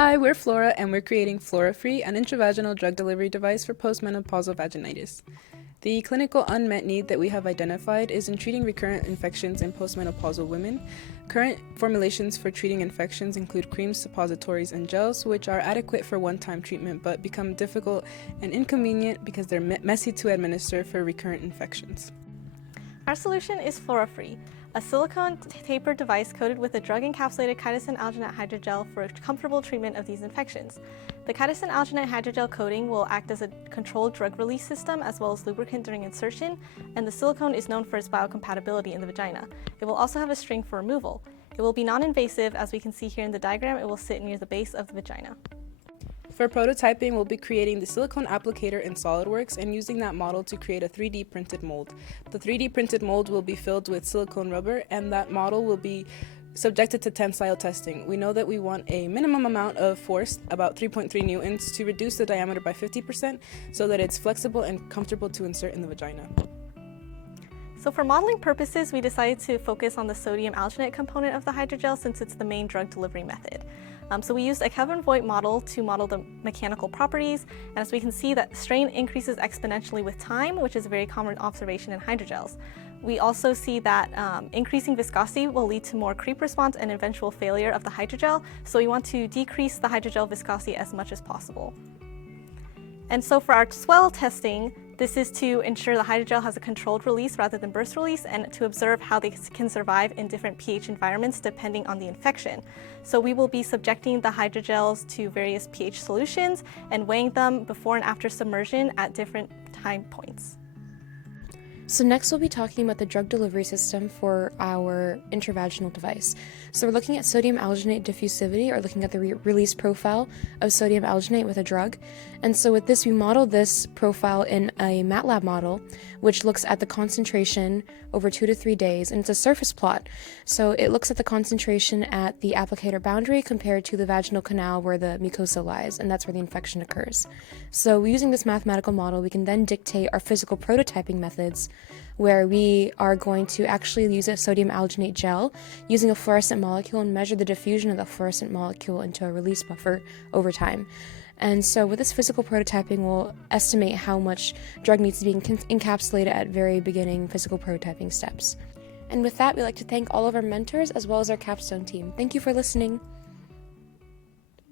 Hi, we're Flora, and we're creating Flora-Free, an intravaginal drug delivery device for postmenopausal vaginitis. The clinical unmet need that we have identified is in treating recurrent infections in postmenopausal women. Current formulations for treating infections include creams, suppositories, and gels, which are adequate for one-time treatment but become difficult and inconvenient because they're messy to administer for recurrent infections. Our solution is Flora-Free, a silicone tapered device coated with a drug-encapsulated chitosan alginate hydrogel for a comfortable treatment of these infections. The chitosan alginate hydrogel coating will act as a controlled drug release system as well as lubricant during insertion, and the silicone is known for its biocompatibility in the vagina. It will also have a string for removal. It will be non-invasive. As we can see here in the diagram, it will sit near the base of the vagina. For prototyping, we'll be creating the silicone applicator in SolidWorks and using that model to create a 3D printed mold. The 3D printed mold will be filled with silicone rubber, and that model will be subjected to tensile testing. We know that we want a minimum amount of force, about 3.3 newtons, to reduce the diameter by 50% so that it's flexible and comfortable to insert in the vagina. So for modeling purposes, we decided to focus on the sodium alginate component of the hydrogel since it's the main drug delivery method. So we used a Kelvin Voigt model to model the mechanical properties, and as we can see, that strain increases exponentially with time, which is a very common observation in hydrogels. We also see that increasing viscosity will lead to more creep response and eventual failure of the hydrogel, so we want to decrease the hydrogel viscosity as much as possible. And so for our swell testing, this is to ensure the hydrogel has a controlled release rather than burst release, and to observe how they can survive in different pH environments depending on the infection. So we will be subjecting the hydrogels to various pH solutions and weighing them before and after submersion at different time points. So next we'll be talking about the drug delivery system for our intravaginal device. So we're looking at sodium alginate diffusivity, or looking at the release profile of sodium alginate with a drug. And so with this, we modeled this profile in a MATLAB model, which looks at the concentration over 2 to 3 days, and it's a surface plot. So it looks at the concentration at the applicator boundary compared to the vaginal canal where the mucosa lies, and that's where the infection occurs. So using this mathematical model, we can then dictate our physical prototyping methods, where we are going to actually use a sodium alginate gel using a fluorescent molecule and measure the diffusion of the fluorescent molecule into a release buffer over time. And so with this physical prototyping, we'll estimate how much drug needs to be encapsulated at very beginning physical prototyping steps. And with that, we'd like to thank all of our mentors as well as our Capstone team. Thank you for listening.